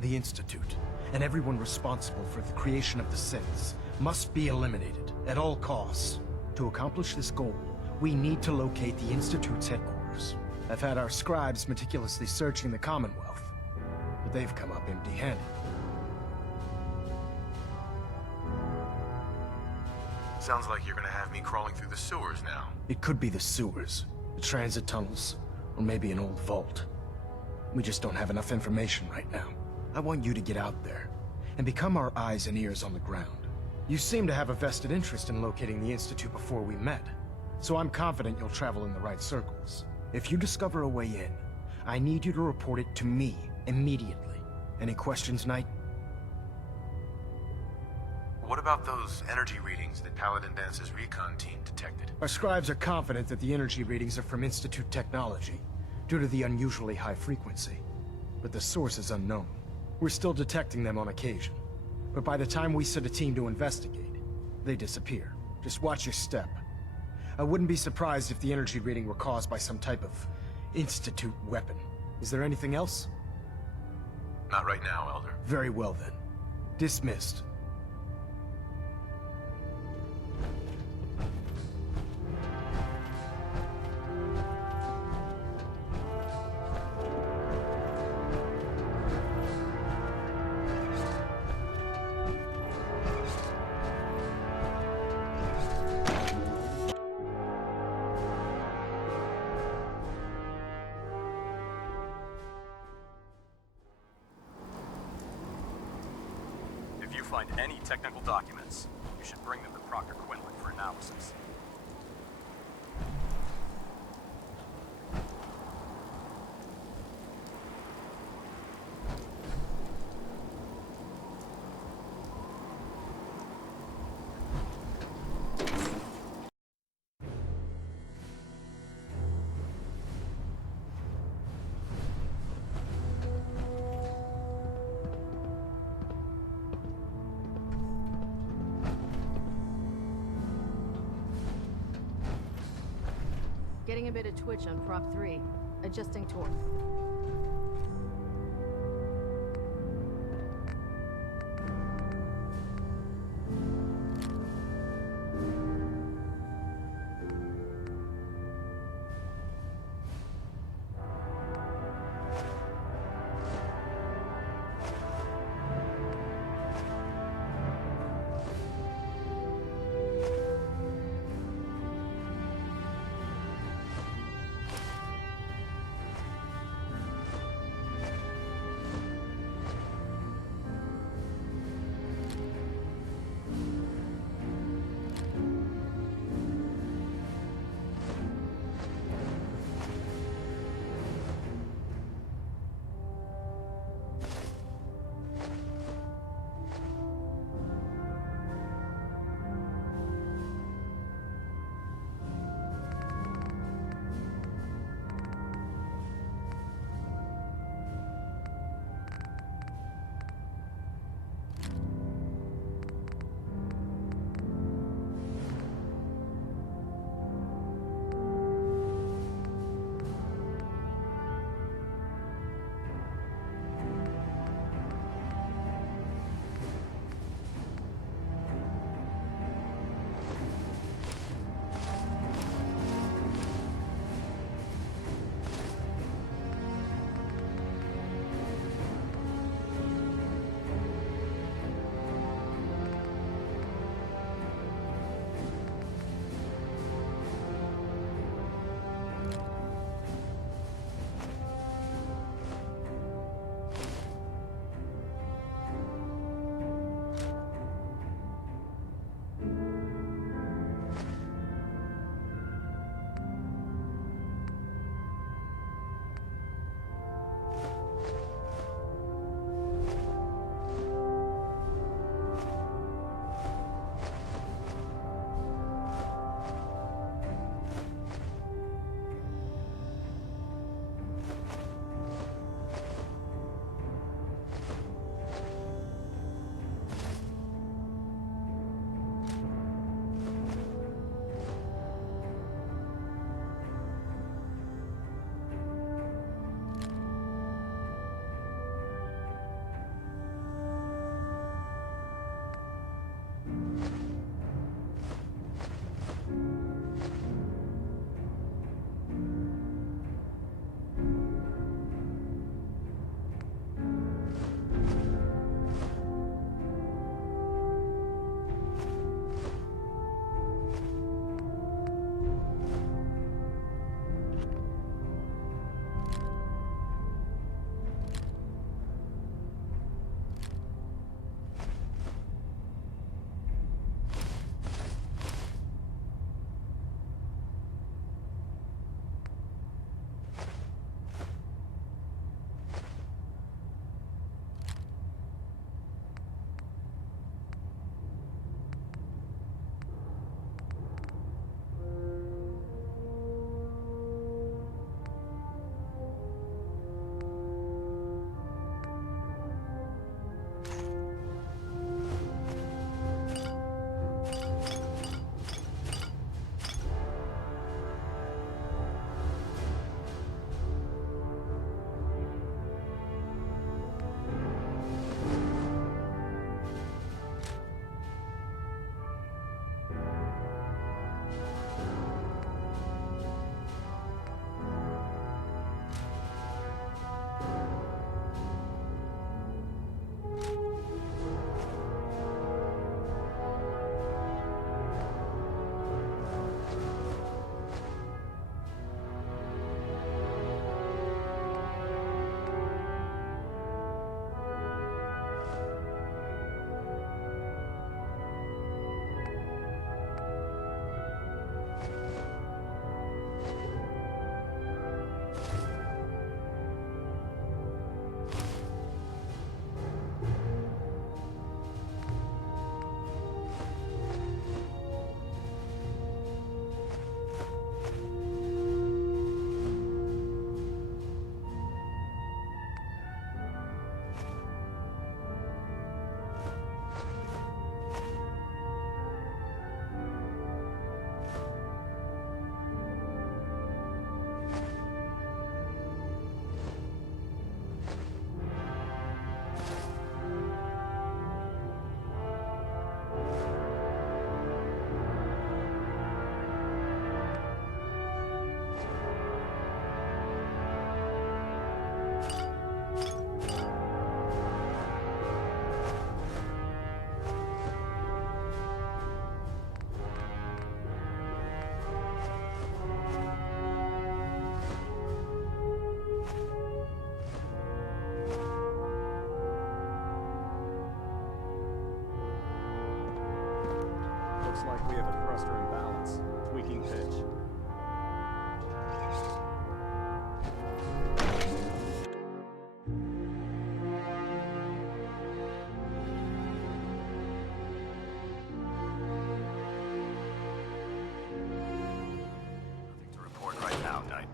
The Institute, and everyone responsible for the creation of the sins, must be eliminated at all costs. To accomplish this goal, we need to locate the Institute's headquarters. I've had our scribes meticulously searching the Commonwealth, but they've come up empty-handed. Sounds like you're gonna have me crawling through the sewers now. It could be the sewers, the transit tunnels, or maybe an old vault. We just don't have enough information right now. I want you to get out there and become our eyes and ears on the ground. You seem to have a vested interest in locating the Institute before we met, so I'm confident you'll travel in the right circles. If you discover a way in, I need you to report it to me immediately. Any questions, Knight? What about those energy readings that Paladin Dance's recon team detected? Our scribes are confident that the energy readings are from Institute technology, due to the unusually high frequency. But the source is unknown. We're still detecting them on occasion. But by the time we send a team to investigate, they disappear. Just watch your step. I wouldn't be surprised if the energy reading were caused by some type of Institute weapon. Is there anything else? Not right now, Elder. Very well then. Dismissed. If you find any technical documents, you should bring them to Proctor Quinlan for analysis. Getting a bit of twitch on Prop 3. Adjusting torque. Looks like we have a thruster imbalance. Tweaking pitch. Nothing to report right now, Knight.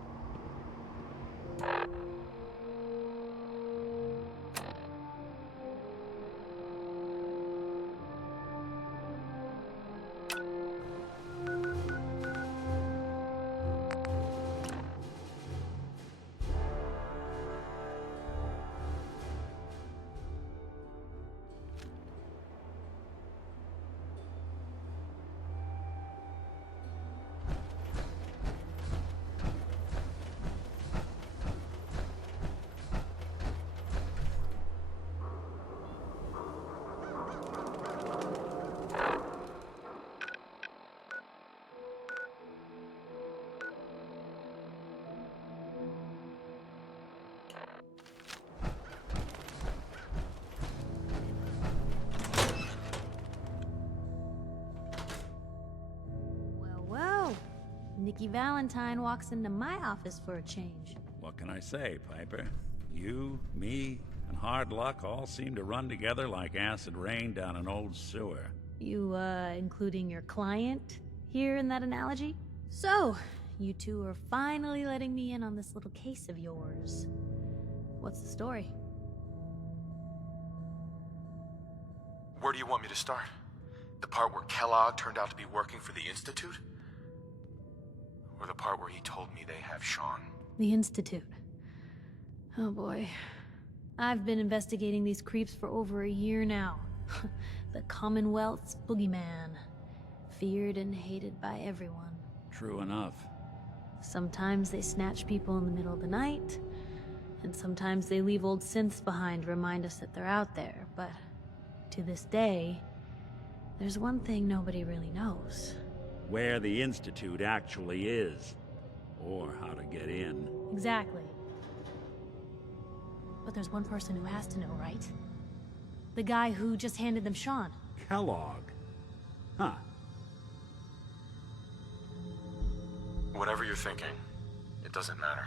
Nikki Valentine walks into my office for a change. What can I say, Piper? You, me, and hard luck all seem to run together like acid rain down an old sewer. You, including your client here in that analogy? So, you two are finally letting me in on this little case of yours. What's the story? Where do you want me to start? The part where Kellogg turned out to be working for the Institute? Or the part where he told me they have Sean? The Institute. Oh boy. I've been investigating these creeps for over a year now. The Commonwealth's boogeyman. Feared and hated by everyone. True enough. Sometimes they snatch people in the middle of the night, and sometimes they leave old synths behind to remind us that they're out there, but to this day, there's one thing nobody really knows. Where the Institute actually is. Or how to get in. Exactly. But there's one person who has to know, right? The guy who just handed them Sean. Kellogg. Huh. Whatever you're thinking, it doesn't matter.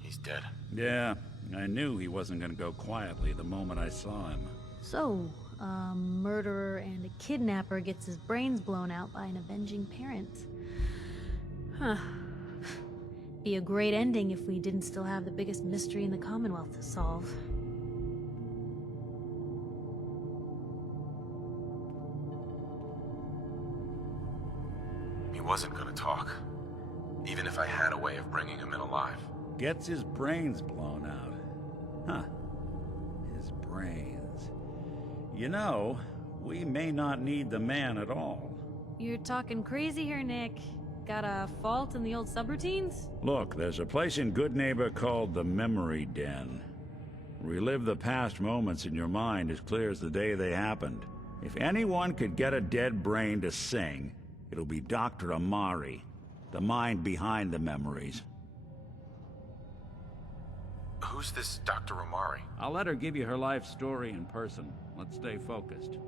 He's dead. Yeah, I knew he wasn't gonna go quietly the moment I saw him. So, a murderer and a kidnapper gets his brains blown out by an avenging parent. Huh. Be a great ending if we didn't still have the biggest mystery in the Commonwealth to solve. He wasn't gonna talk. Even if I had a way of bringing him in alive. Gets his brains blown out. Huh. His brains. You know, we may not need the man at all. You're talking crazy here, Nick. Got a fault in the old subroutines? Look, there's a place in Good Neighbor called the Memory Den. Relive the past moments in your mind as clear as the day they happened. If anyone could get a dead brain to sing, it'll be Dr. Amari, the mind behind the memories. Who's this Dr. Amari? I'll let her give you her life story in person. Let's stay focused.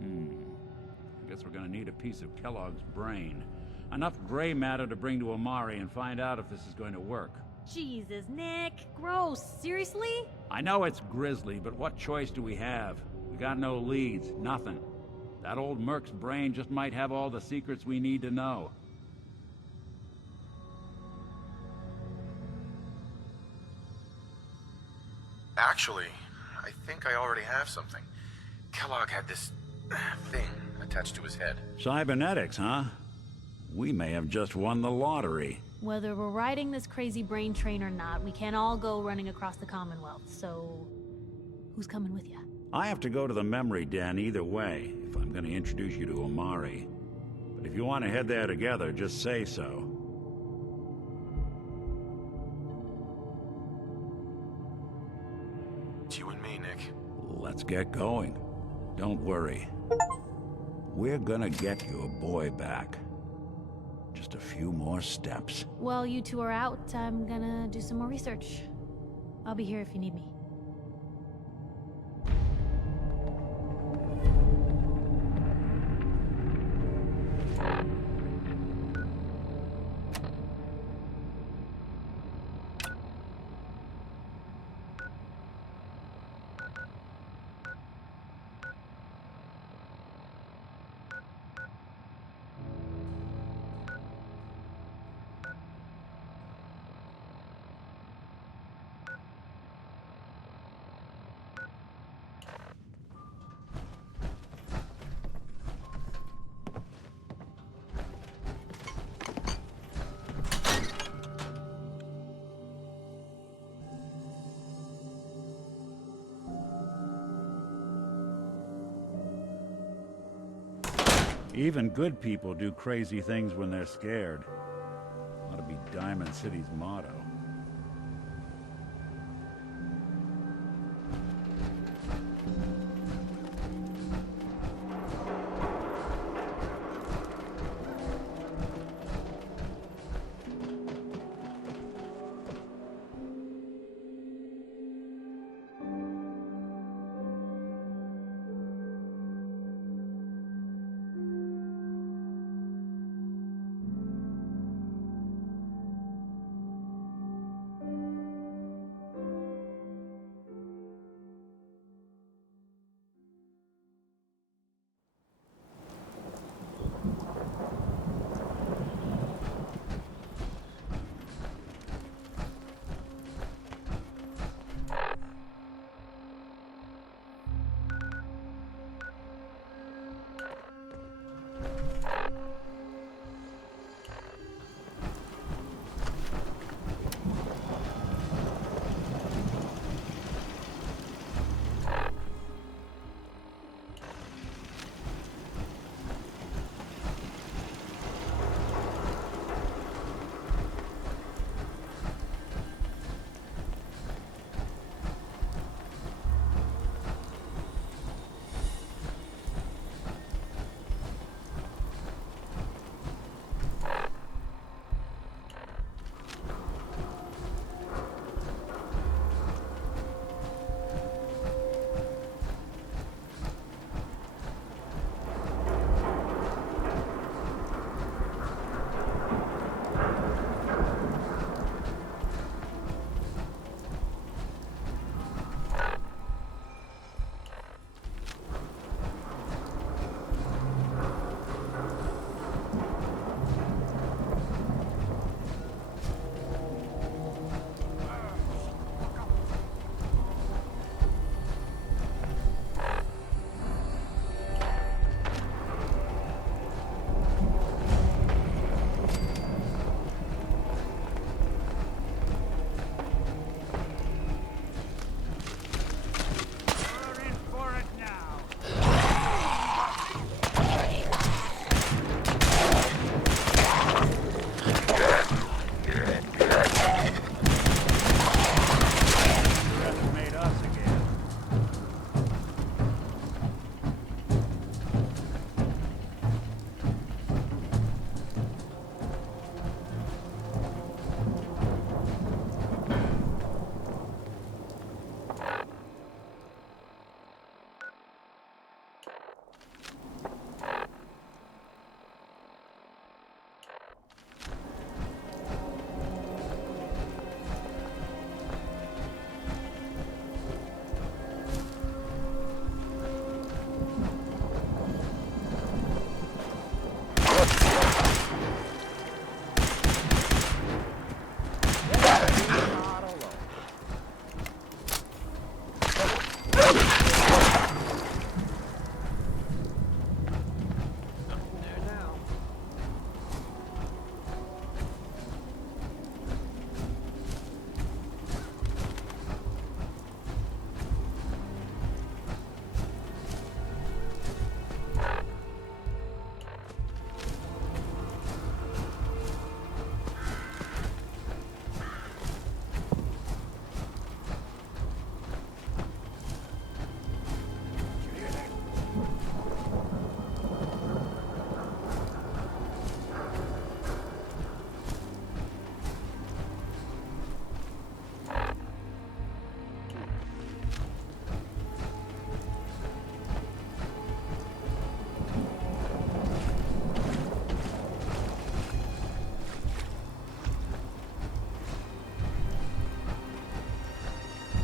I guess we're gonna need a piece of Kellogg's brain. Enough gray matter to bring to Amari and find out if this is going to work. Jesus, Nick. Gross. Seriously? I know it's grisly, but what choice do we have? We got no leads, nothing. That old Merc's brain just might have all the secrets we need to know. Actually, I think I already have something. Kellogg had this thing attached to his head. Cybernetics, huh? We may have just won the lottery. Whether we're riding this crazy brain train or not, we can't all go running across the Commonwealth, so... who's coming with you? I have to go to the Memory Den either way, if I'm going to introduce you to Amari. But if you want to head there together, just say so. It's you and me, Nick. Let's get going. Don't worry. We're gonna get your boy back. Just a few more steps. While you two are out, I'm gonna do some more research. I'll be here if you need me. Even good people do crazy things when they're scared. Ought to be Diamond City's motto.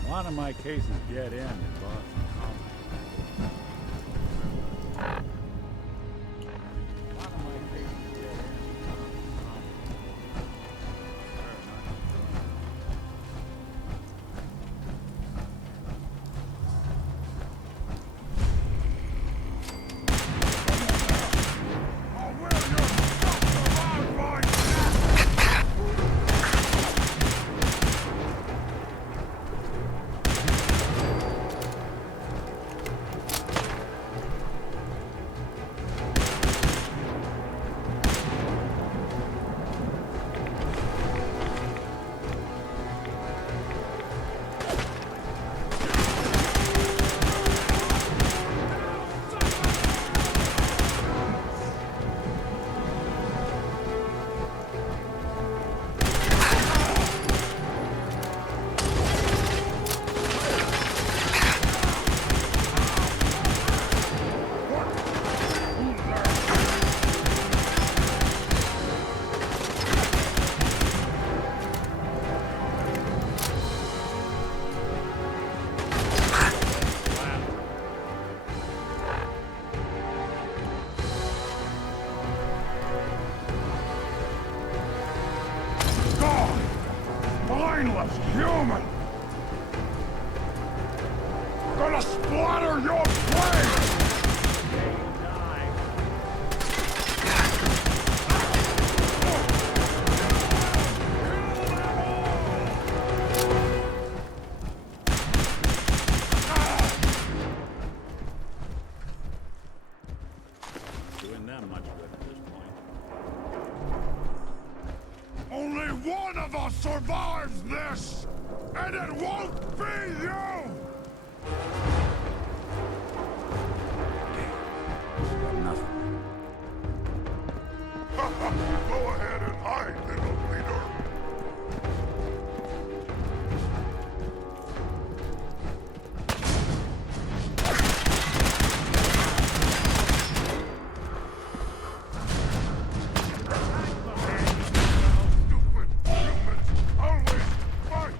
A lot of my cases dead end in Boston Common. A lot of my cases dead end in Boston gonna splatter your brain! Doing them much good at this point. Only one of us survives this! And it won't be you! Nothing. Go ahead and hide, little leader. Stupid humans always fight!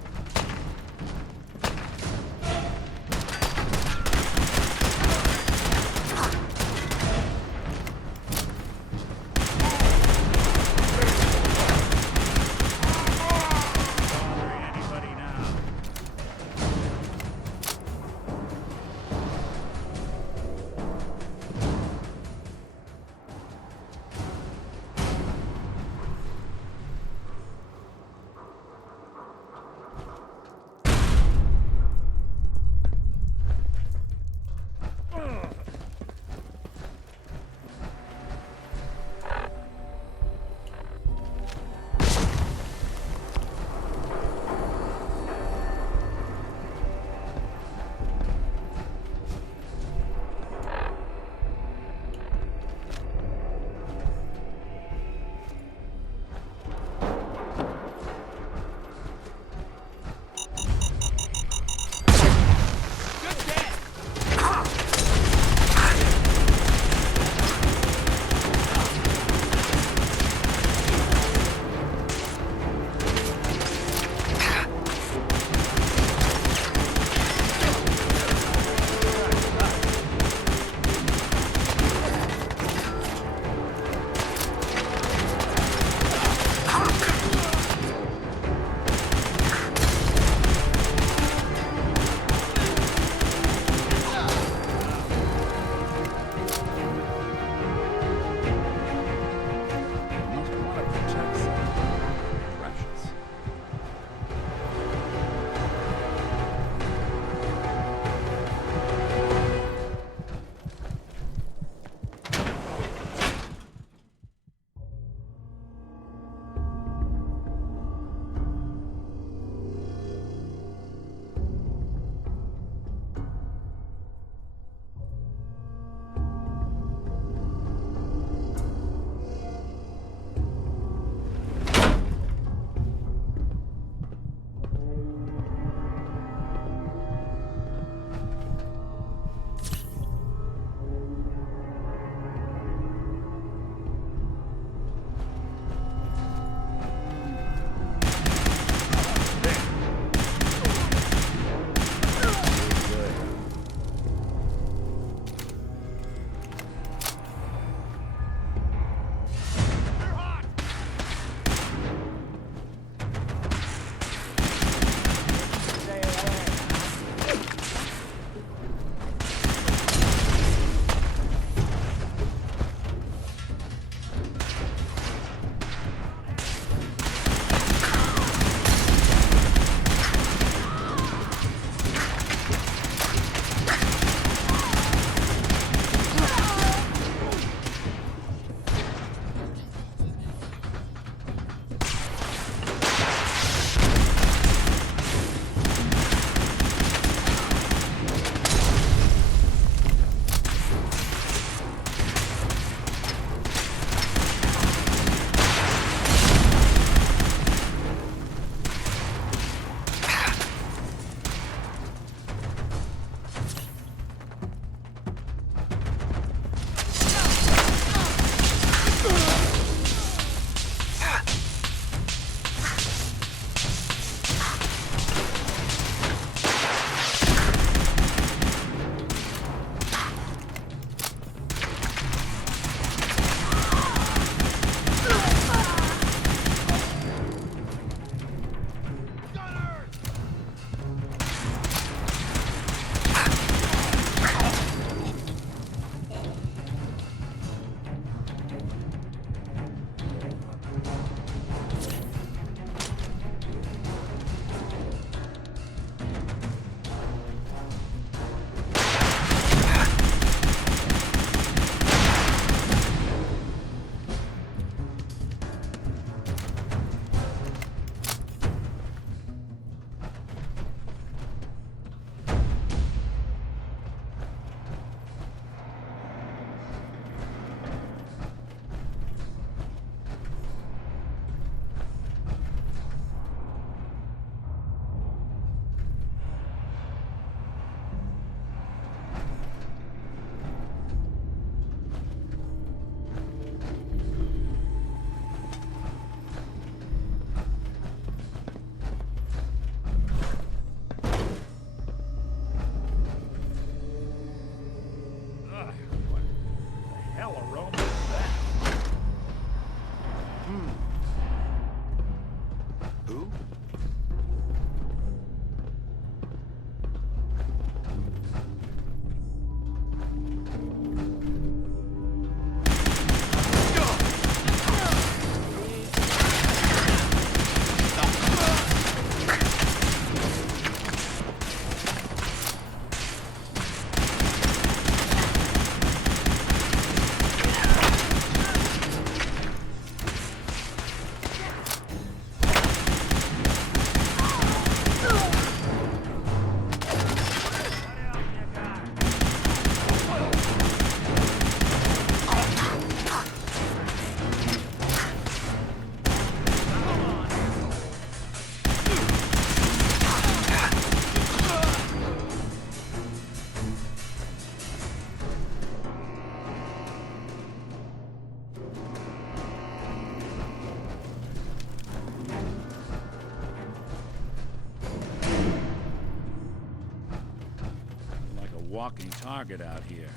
walking target out here.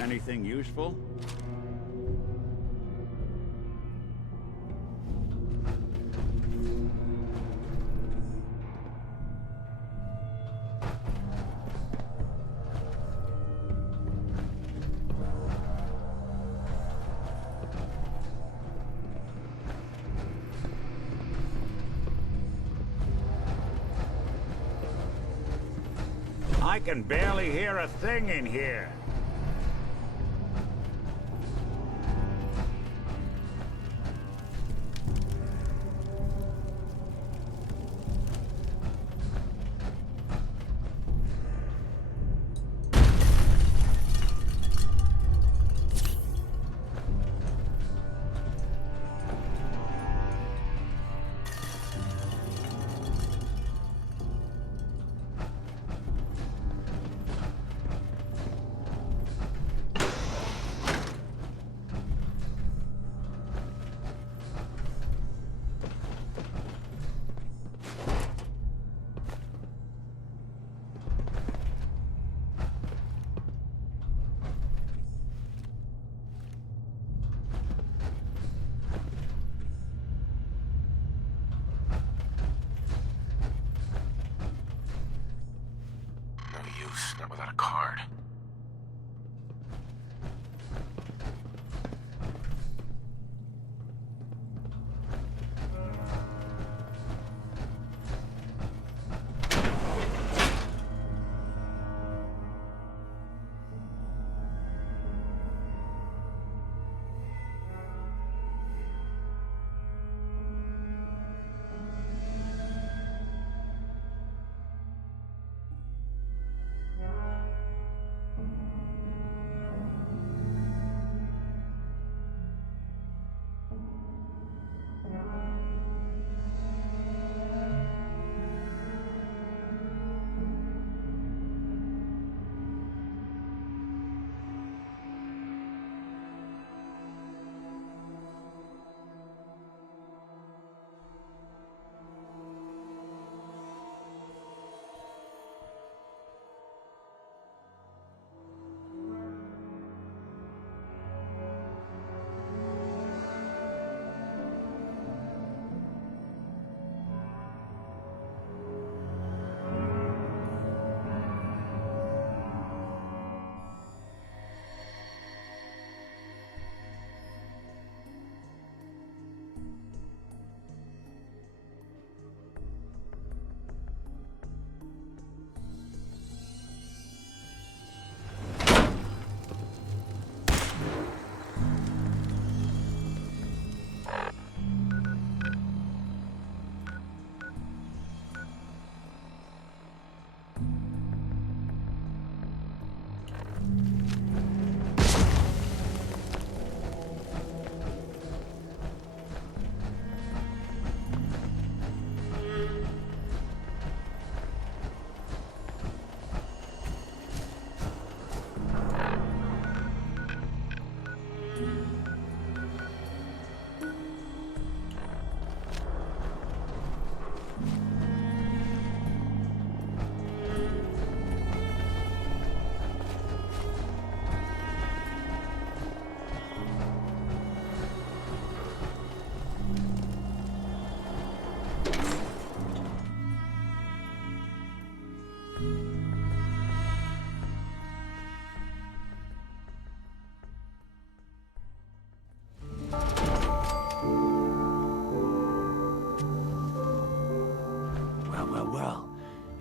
Anything useful? I can barely hear a thing in here. Not without a card.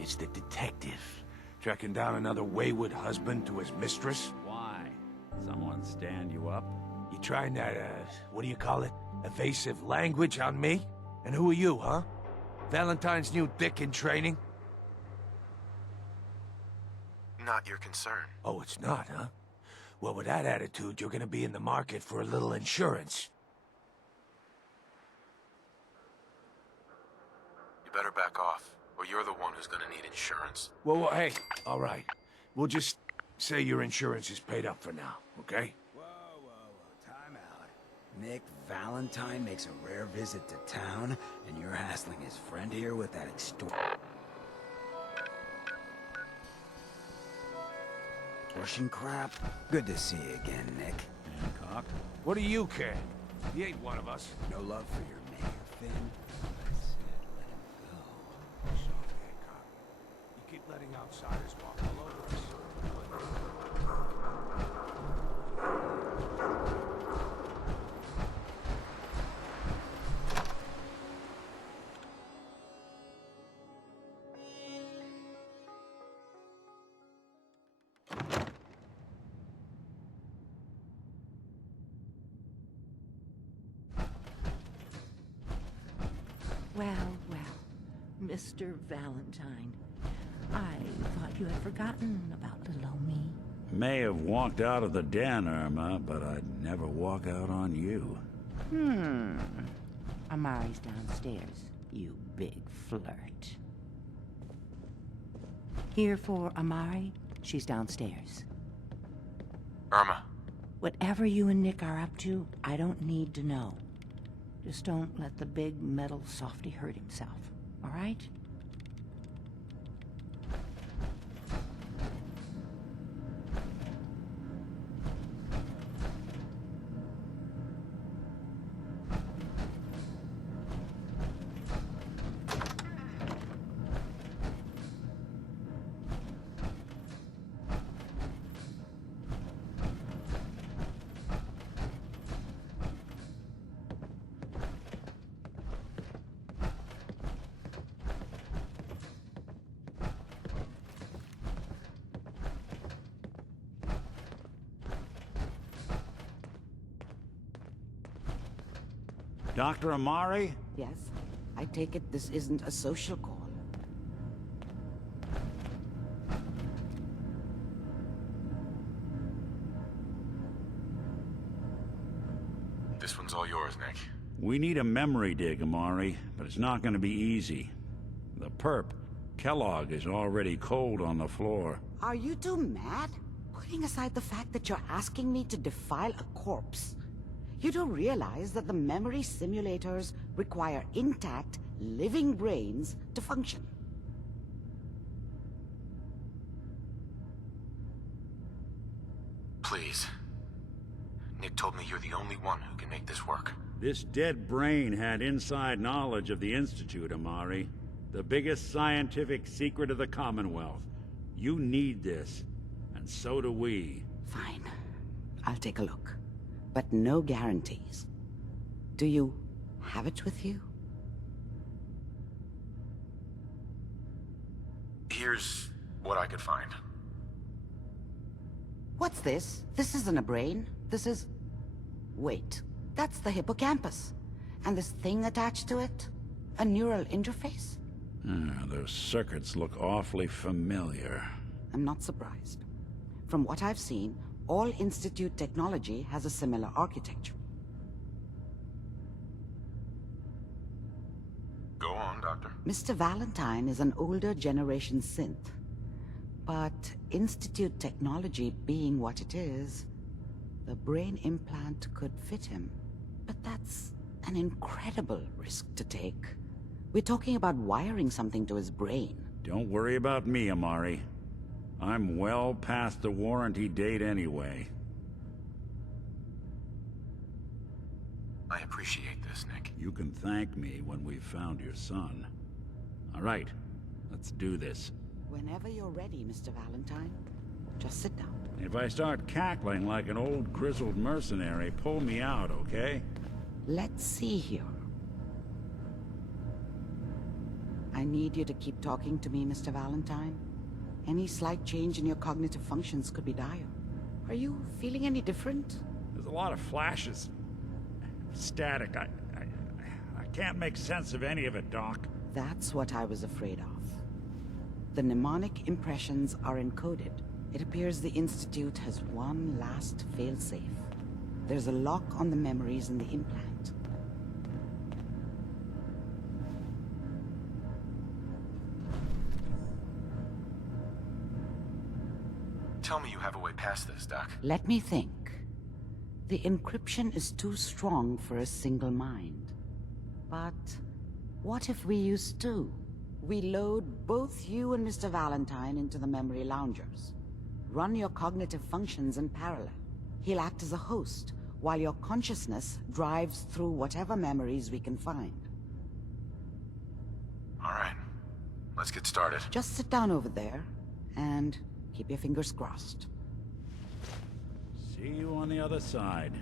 It's the detective, tracking down another wayward husband to his mistress. Why? Someone stand you up? You trying that, what do you call it? Evasive language on me? And who are you, huh? Valentine's new dick in training? Not your concern. Oh, it's not, huh? Well, with that attitude, you're gonna be in the market for a little insurance. You better back off, or you're the one who's gonna need insurance. Well, hey, all right. We'll just say your insurance is paid up for now, okay? Whoa, time out. Nick Valentine makes a rare visit to town, and you're hassling his friend here with that extortion crap? Good to see you again, Nick. Hancock? What do you care? He ain't one of us. No love for your mayor, Finn? I said let him go. Sorry, Hancock. You keep letting outsiders walk all over us. Well, Mr. Valentine, I thought you had forgotten about little old me. May have walked out of the den, Irma, but I'd never walk out on you. Amari's downstairs, you big flirt. Here for Amari, she's downstairs. Irma, Whatever you and Nick are up to, I don't need to know. Just don't let the big metal softy hurt himself, all right? Dr. Amari? Yes, I take it this isn't a social call. this one's all yours, Nick. We need a memory dig, Amari, but it's not going to be easy. The perp, Kellogg, is already cold on the floor. Are you two mad? Putting aside the fact that you're asking me to defile a corpse, you do realize that the memory simulators require intact, living brains to function. Please. Nick told me you're the only one who can make this work. This dead brain had inside knowledge of the Institute, Amari. The biggest scientific secret of the Commonwealth. You need this, and so do we. Fine. I'll take a look. But no guarantees. Do you have it with you? Here's what I could find. What's this? This isn't a brain. This is... Wait. That's the hippocampus. And this thing attached to it? A neural interface? Those circuits look awfully familiar. I'm not surprised. From what I've seen, all Institute technology has a similar architecture. Go on, Doctor. Mr. Valentine is an older generation synth. But Institute technology being what it is, the brain implant could fit him. But that's an incredible risk to take. We're talking about wiring something to his brain. Don't worry about me, Amari. I'm well past the warranty date anyway. I appreciate this, Nick. You can thank me when we've found your son. All right, let's do this. Whenever you're ready, Mr. Valentine, just sit down. If I start cackling like an old grizzled mercenary, pull me out, okay? Let's see here. I need you to keep talking to me, Mr. Valentine. Any slight change in your cognitive functions could be dire. Are you feeling any different? There's a lot of flashes. Static. I can't make sense of any of it, Doc. That's what I was afraid of. The mnemonic impressions are encoded. It appears the Institute has one last failsafe. There's a lock on the memories in the implant. Tell me you have a way past this, Doc. Let me think. The encryption is too strong for a single mind. But what if we use two? We load both you and Mr. Valentine into the memory loungers. Run your cognitive functions in parallel. He'll act as a host, while your consciousness drives through whatever memories we can find. All right, let's get started. Just sit down over there, and keep your fingers crossed. See you on the other side.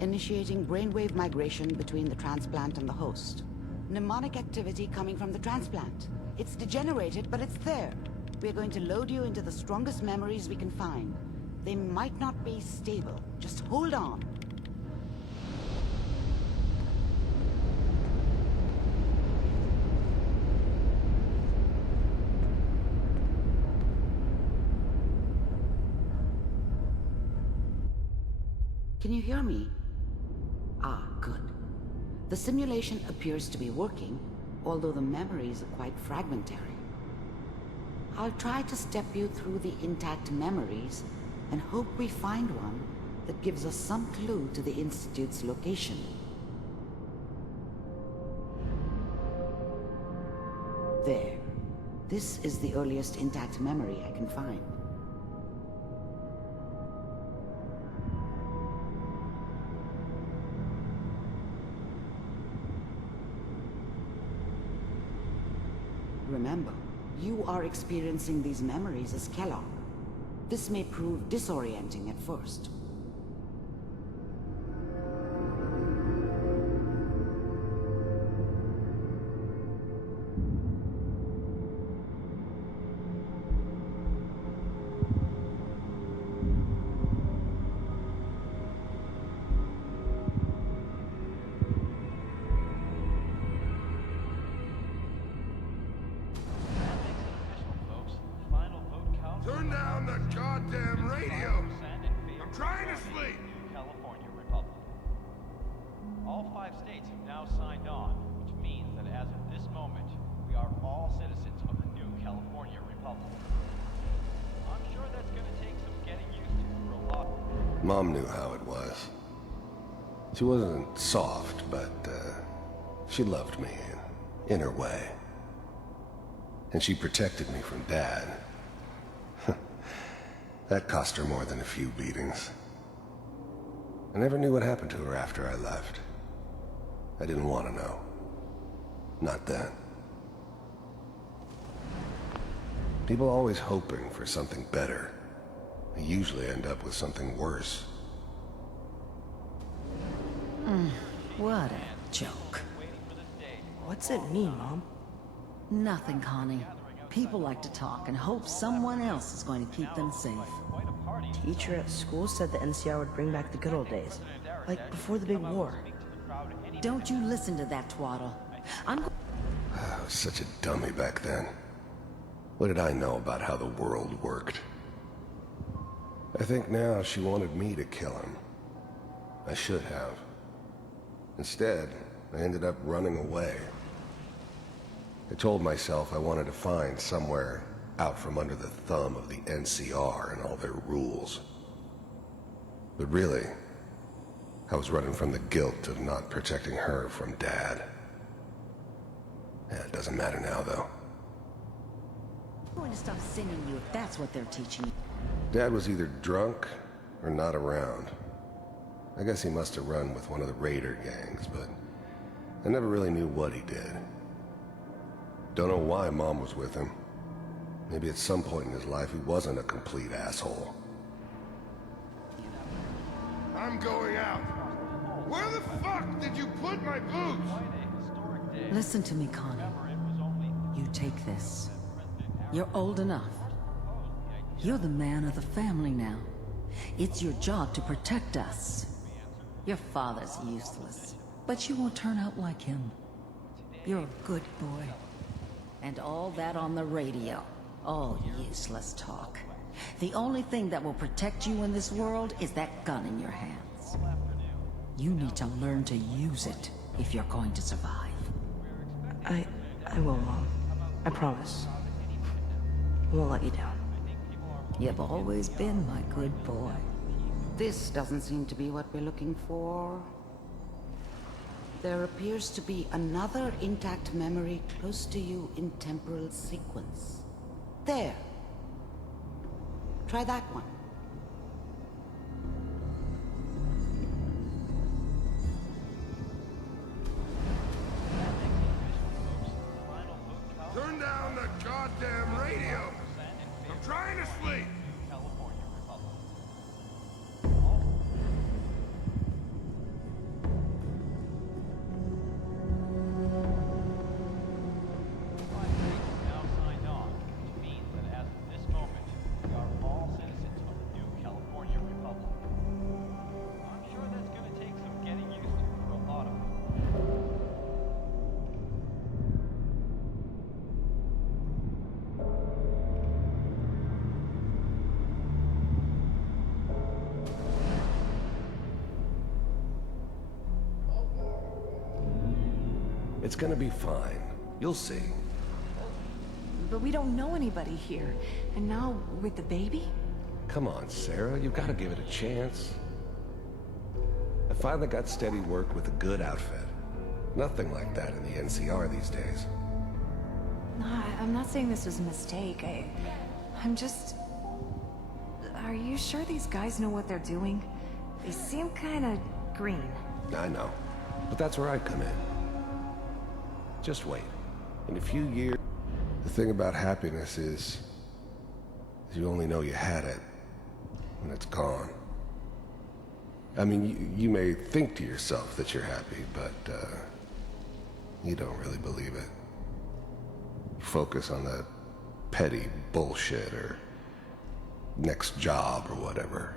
Initiating brainwave migration between the transplant and the host. Mnemonic activity coming from the transplant. It's degenerated, but it's there. We're going to load you into the strongest memories we can find. They might not be stable. Just hold on. Can you hear me? Ah, good. The simulation appears to be working, although the memories are quite fragmentary. I'll try to step you through the intact memories and hope we find one that gives us some clue to the Institute's location. There. This is the earliest intact memory I can find. Remember, you are experiencing these memories as Kellogg. This may prove disorienting at first. Turn down the goddamn radio! I'm trying to sleep! California Republic. All 5 states have now signed on, which means that as of this moment, we are all citizens of the new California Republic. I'm sure that's gonna take some getting used to for a lot. Mom knew how it was. She wasn't soft, but she loved me in her way. And she protected me from Dad. That cost her more than a few beatings. I never knew what happened to her after I left. I didn't want to know. Not then. People are always hoping for something better. They usually end up with something worse. What a joke. What's it mean, Mom? Nothing, Connie. People like to talk and hope someone else is going to keep them safe. Teacher at school said the NCR would bring back the good old days. Like before the big war. Don't you listen to that twaddle. I was such a dummy back then. What did I know about how the world worked? I think now she wanted me to kill him. I should have. Instead, I ended up running away. I told myself I wanted to find somewhere out from under the thumb of the NCR and all their rules. But really, I was running from the guilt of not protecting her from Dad. Yeah, it doesn't matter now, though. I'm going to stop singing you if that's what they're teaching you. Dad was either drunk or not around. I guess he must have run with one of the raider gangs, but I never really knew what he did. Don't know why Mom was with him. Maybe at some point in his life he wasn't a complete asshole. I'm going out. Where the fuck did you put my boots? Listen to me, Connie. You take this. You're old enough. You're the man of the family now. It's your job to protect us. Your father's useless, but you won't turn out like him. You're a good boy. And all that on the radio. All useless talk. The only thing that will protect you in this world is that gun in your hands. You need to learn to use it if you're going to survive. I will, Mom. I promise. I won't let you down. You've always been my good boy. This doesn't seem to be what we're looking for. There appears to be another intact memory close to you in temporal sequence. There. Try that one. Turn down the goddamn radio! I'm trying to sleep! It's gonna be fine. You'll see. But we don't know anybody here. And now, with the baby? Come on, Sarah, you've gotta give it a chance. I finally got steady work with a good outfit. Nothing like that in the NCR these days. No, I'm not saying this was a mistake. I'm just... Are you sure these guys know what they're doing? They seem kinda green. I know, but that's where I come in. Just wait. In a few years... The thing about happiness is you only know you had it when it's gone. I mean, you may think to yourself that you're happy, but you don't really believe it. You focus on the petty bullshit or next job or whatever.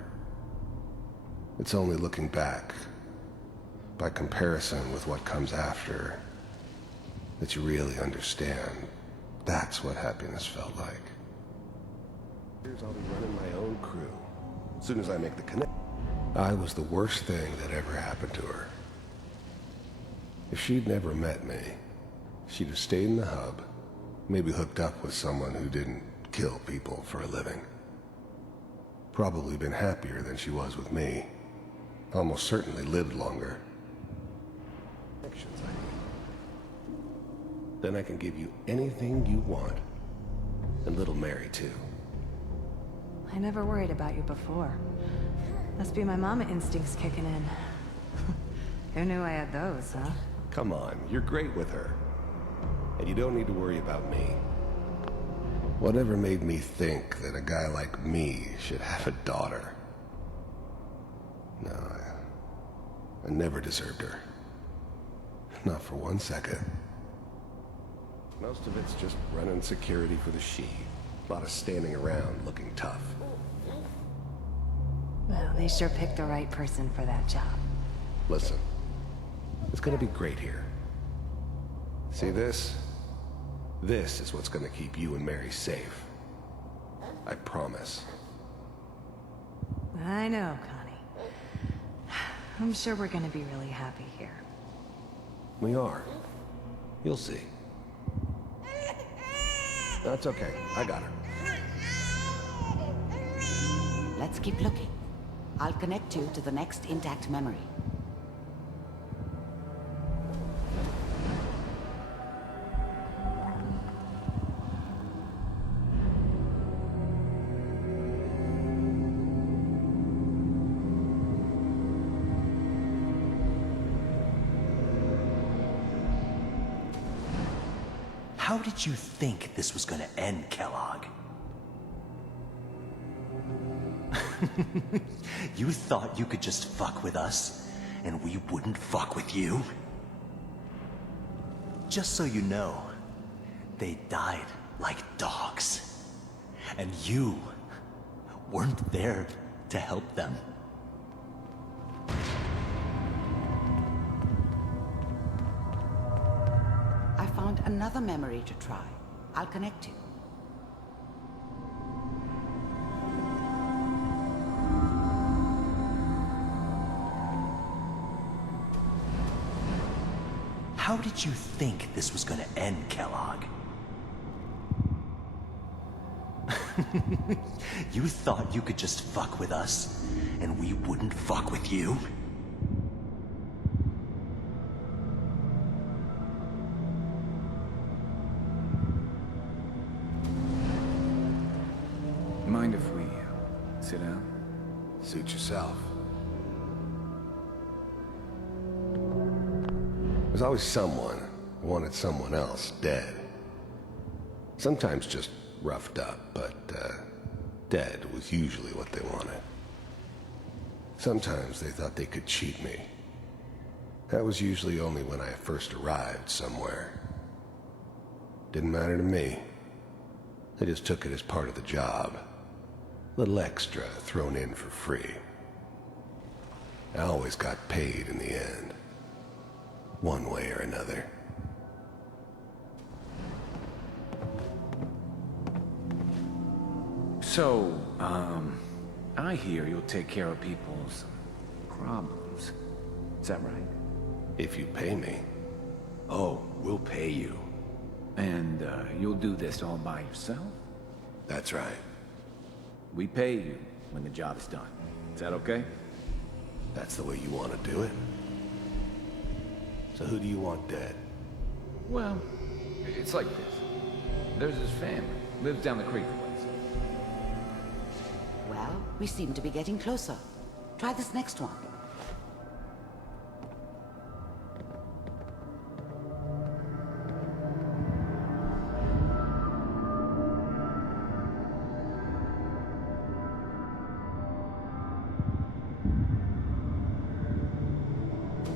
It's only looking back, by comparison with what comes after, that you really understand. That's what happiness felt like. Here's I'll be running my own crew. As soon as I make the connection. I was the worst thing that ever happened to her. If she'd never met me, she'd have stayed in the hub, maybe hooked up with someone who didn't kill people for a living. Probably been happier than she was with me. Almost certainly lived longer. Connections I need. Then I can give you anything you want. And little Mary, too. I never worried about you before. Must be my mama instincts kicking in. Who knew I had those, huh? Come on, you're great with her. And you don't need to worry about me. Whatever made me think that a guy like me should have a daughter? No, I never deserved her. Not for 1 second. Most of it's just running security for the she. A lot of standing around looking tough. Well, they sure picked the right person for that job. Listen, it's gonna be great here. See this? This is what's gonna keep you and Mary safe. I promise. I know, Connie. I'm sure we're gonna be really happy here. We are. You'll see. That's okay. I got her. Let's keep looking. I'll connect you to the next intact memory. How did you think this was gonna end, Kellogg? You thought you could just fuck with us, and we wouldn't fuck with you? Just so you know, they died like dogs. And you weren't there to help them. I found another memory to try. I'll connect you. How did you think this was gonna end, Kellogg? You thought you could just fuck with us, and we wouldn't fuck with you? Mind if we sit down? Suit yourself. There's always someone who wanted someone else dead. Sometimes just roughed up, but dead was usually what they wanted. Sometimes they thought they could cheat me. That was usually only when I first arrived somewhere. Didn't matter to me. They just took it as part of the job. Little extra thrown in for free. I always got paid in the end. One way or another. So, I hear you'll take care of people's problems. Is that right? If you pay me. Oh, we'll pay you. And, you'll do this all by yourself? That's right. We pay you when the job is done. Is that okay? That's the way you want to do it? So who do you want dead? Well, it's like this. There's his family. Lives down the creek a ways. Well, we seem to be getting closer. Try this next one.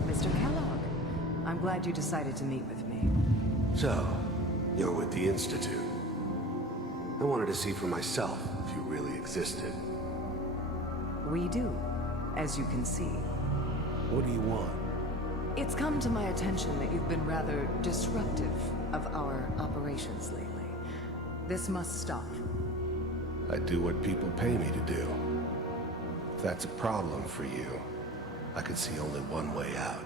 Mr. Kellogg, I'm glad you decided to meet with me. So, you're with the Institute. I wanted to see for myself if you really existed. We do, as you can see. What do you want? It's come to my attention that you've been rather disruptive of our operations lately. This must stop. I do what people pay me to do. If that's a problem for you, I could see only one way out.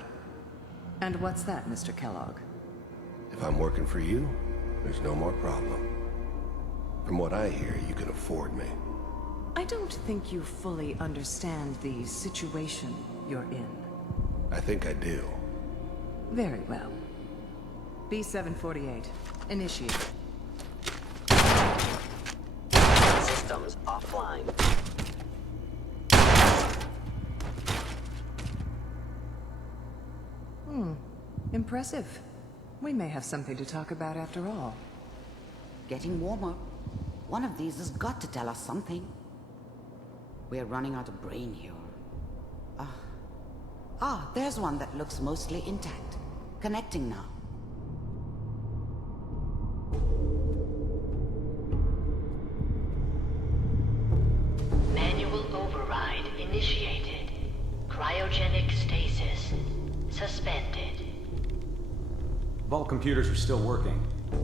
And what's that, Mr. Kellogg? If I'm working for you, there's no more problem. From what I hear, you can afford me. I don't think you fully understand the situation you're in. I think I do. Very well. B-748, initiate. Systems offline. Impressive. We may have something to talk about after all. Getting warmer. One of these has got to tell us something. We're running out of brain here. There's one that looks mostly intact. Connecting now. Manual override initiated. Cryogenic stasis suspended. Vault computers are still working.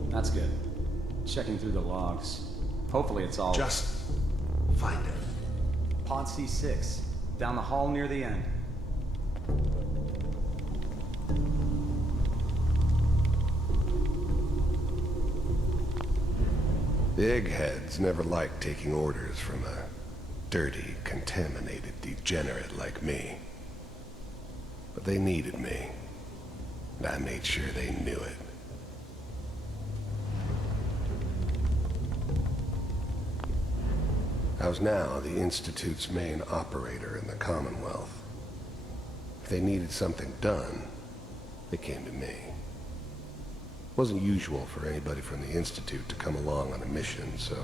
That's good. Checking through the logs. Hopefully it's all... Just find it. Pod C6. Down the hall near the end. The eggheads never liked taking orders from a dirty, contaminated degenerate like me. But they needed me. And I made sure they knew it. I was now the Institute's main operator in the Commonwealth. If they needed something done, they came to me. It wasn't usual for anybody from the Institute to come along on a mission, so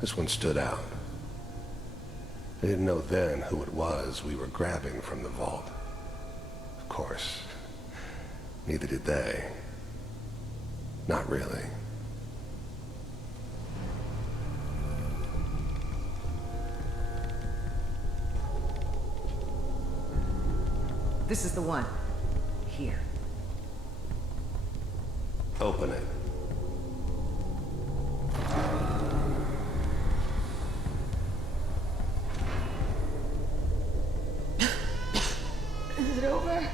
this one stood out. I didn't know then who it was we were grabbing from the vault. Of course, neither did they. Not really. This is the one. Here. Open it. Is it over?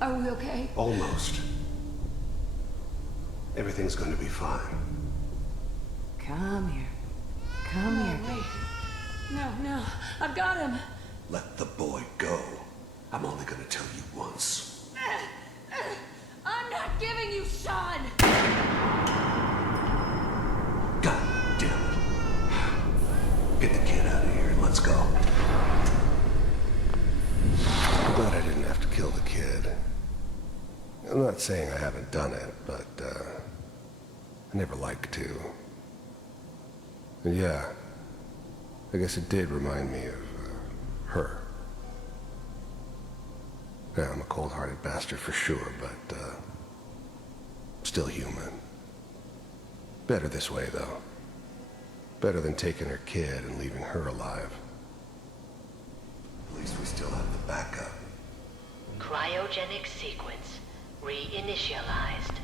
Are we okay? Almost. Everything's going to be fine. Come here. Come here. Wait. No. I've got him. Let the boy go. I'm only going to tell you once. I'm not giving you Sean! God damn it. Get the kid out of here and let's go. I'm glad I didn't have to kill the kid. I'm not saying I haven't done it, but, I never liked to. And yeah, I guess it did remind me of, her. Yeah, I'm a cold-hearted bastard for sure, but, still human. Better this way, though. Better than taking her kid and leaving her alive. At least we still have the backup. Cryogenic sequence reinitialized.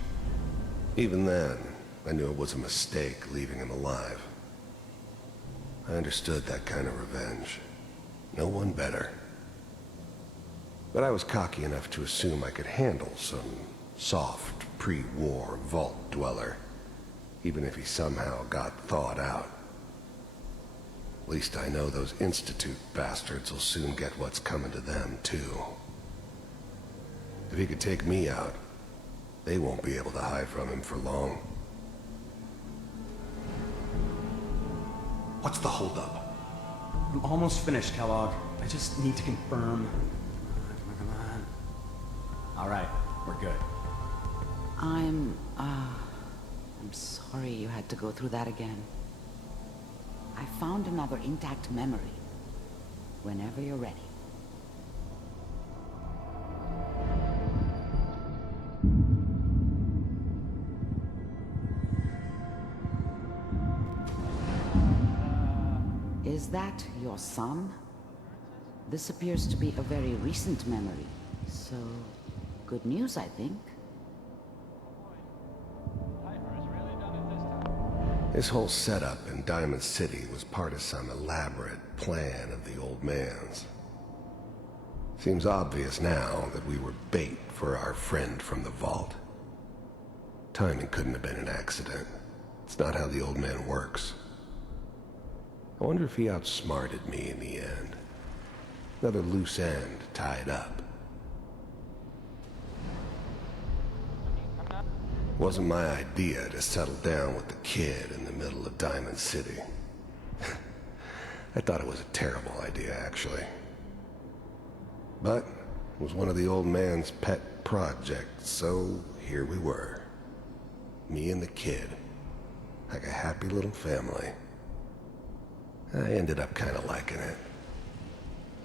Even then, I knew it was a mistake leaving him alive. I understood that kind of revenge. No one better. But I was cocky enough to assume I could handle some soft, pre-war vault dweller, even if he somehow got thawed out. At least I know those Institute bastards will soon get what's coming to them, too. If he could take me out, they won't be able to hide from him for long. What's the holdup? I'm almost finished, Kellogg. I just need to confirm. Come on. All right, we're good. I'm sorry you had to go through that again. I found another intact memory. Whenever you're ready. Is that your son? This appears to be a very recent memory, so good news, I think. This whole setup in Diamond City was part of some elaborate plan of the old man's. Seems obvious now that we were bait for our friend from the vault. Timing couldn't have been an accident. It's not how the old man works. I wonder if he outsmarted me in the end. Another loose end tied up. Wasn't my idea to settle down with the kid in the middle of Diamond City. I thought it was a terrible idea, actually. But it was one of the old man's pet projects, so here we were. Me and the kid. Like a happy little family. I ended up kind of liking it.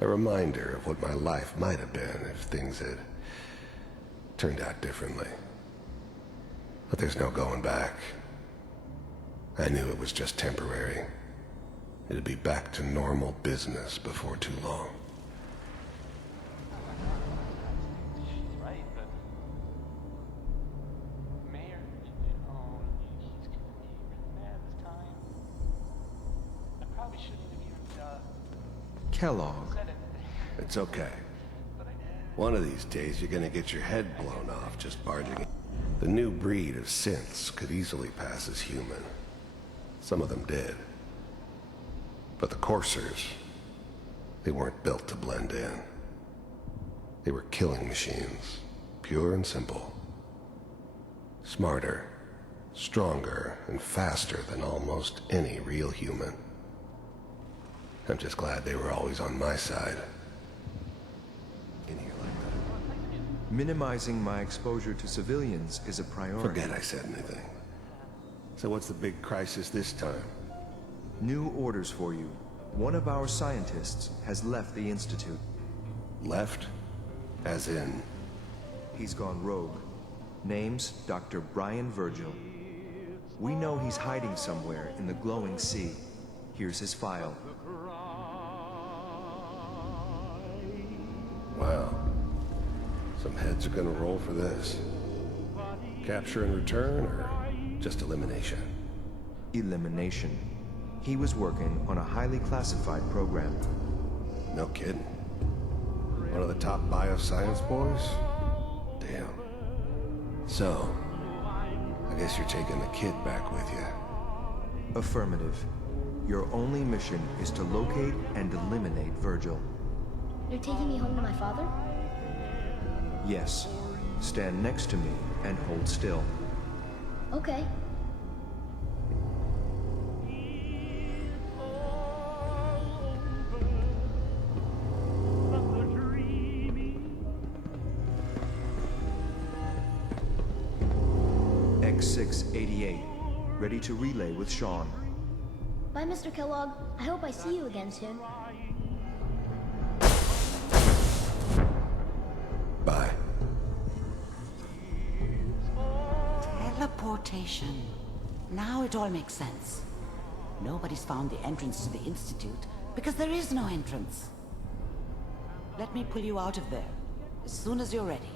A reminder of what my life might have been if things had turned out differently. But there's no going back. I knew it was just temporary. It'd be back to normal business before too long. She's right, but Mayor, he's gonna be really mad this time. I probably shouldn't have even Kellogg. said it. It's okay. One of these days you're gonna get your head blown off just barging in. The new breed of synths could easily pass as human. Some of them did. But the coursers, they weren't built to blend in. They were killing machines, pure and simple. Smarter, stronger, and faster than almost any real human. I'm just glad they were always on my side. In here like that. Minimizing my exposure to civilians is a priority. Forget I said anything. So what's the big crisis this time? New orders for you. One of our scientists has left the Institute. Left? As in? He's gone rogue. Name's Dr. Brian Virgil. We know he's hiding somewhere in the glowing sea. Here's his file. Wow. Some heads are gonna roll for this. Capture and return, or just elimination? Elimination. He was working on a highly classified program. No kidding. One of the top bioscience boys? Damn. So, I guess you're taking the kid back with you. Affirmative. Your only mission is to locate and eliminate Virgil. You're taking me home to my father? Yes. Stand next to me and hold still. Okay. X688. Ready to relay with Sean. Bye, Mr. Kellogg. I hope I see you again soon. Bye. Teleportation. Now it all makes sense. Nobody's found the entrance to the Institute because there is no entrance. Let me pull you out of there as soon as you're ready.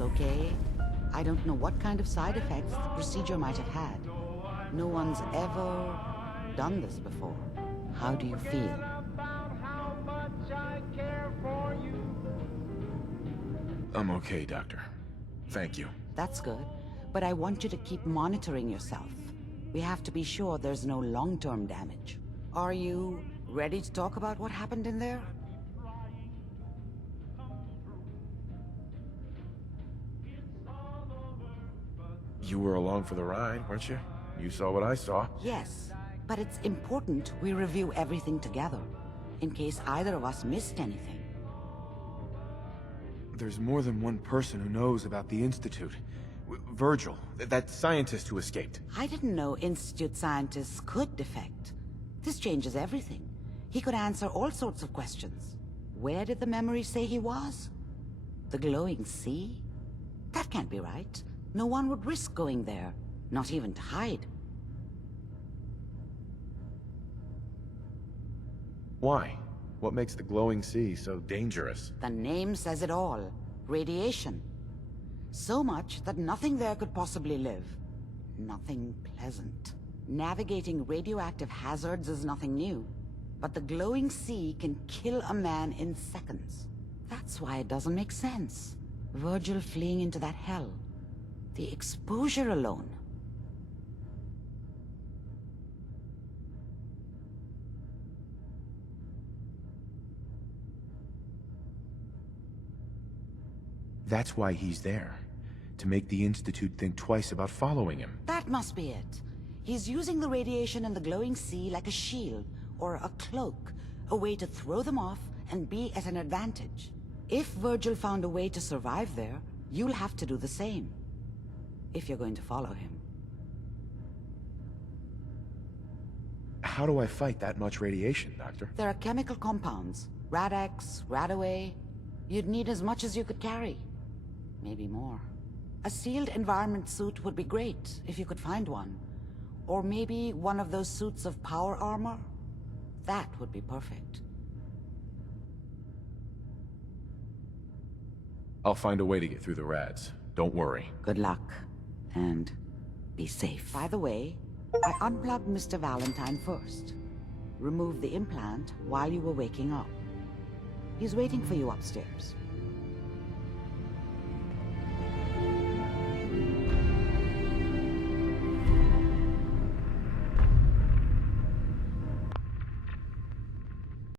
Okay? I don't know what kind of side effects the procedure might have had. No one's ever done this before. How do you feel? I'm okay, Doctor. Thank you. That's good, but I want you to keep monitoring yourself. We have to be sure there's no long-term damage. Are you ready to talk about what happened in there? You were along for the ride, weren't you? You saw what I saw. Yes, but it's important we review everything together, in case either of us missed anything. There's more than one person who knows about the Institute. Virgil, that scientist who escaped. I didn't know Institute scientists could defect. This changes everything. He could answer all sorts of questions. Where did the memory say he was? The glowing sea? That can't be right. No one would risk going there, not even to hide. Why? What makes the glowing sea so dangerous? The name says it all. Radiation. So much that nothing there could possibly live. Nothing pleasant. Navigating radioactive hazards is nothing new. But the glowing sea can kill a man in seconds. That's why it doesn't make sense. Virgil fleeing into that hell. The exposure alone. That's why he's there. To make the Institute think twice about following him. That must be it. He's using the radiation in the glowing sea like a shield, or a cloak, a way to throw them off and be at an advantage. If Virgil found a way to survive there, you'll have to do the same. If you're going to follow him. How do I fight that much radiation, Doctor? There are chemical compounds. Rad-X, Radaway. You'd need as much as you could carry. Maybe more. A sealed environment suit would be great, if you could find one. Or maybe one of those suits of power armor? That would be perfect. I'll find a way to get through the rads. Don't worry. Good luck. And be safe. By the way, I unplugged Mr. Valentine first. Removed the implant while you were waking up. He's waiting for you upstairs.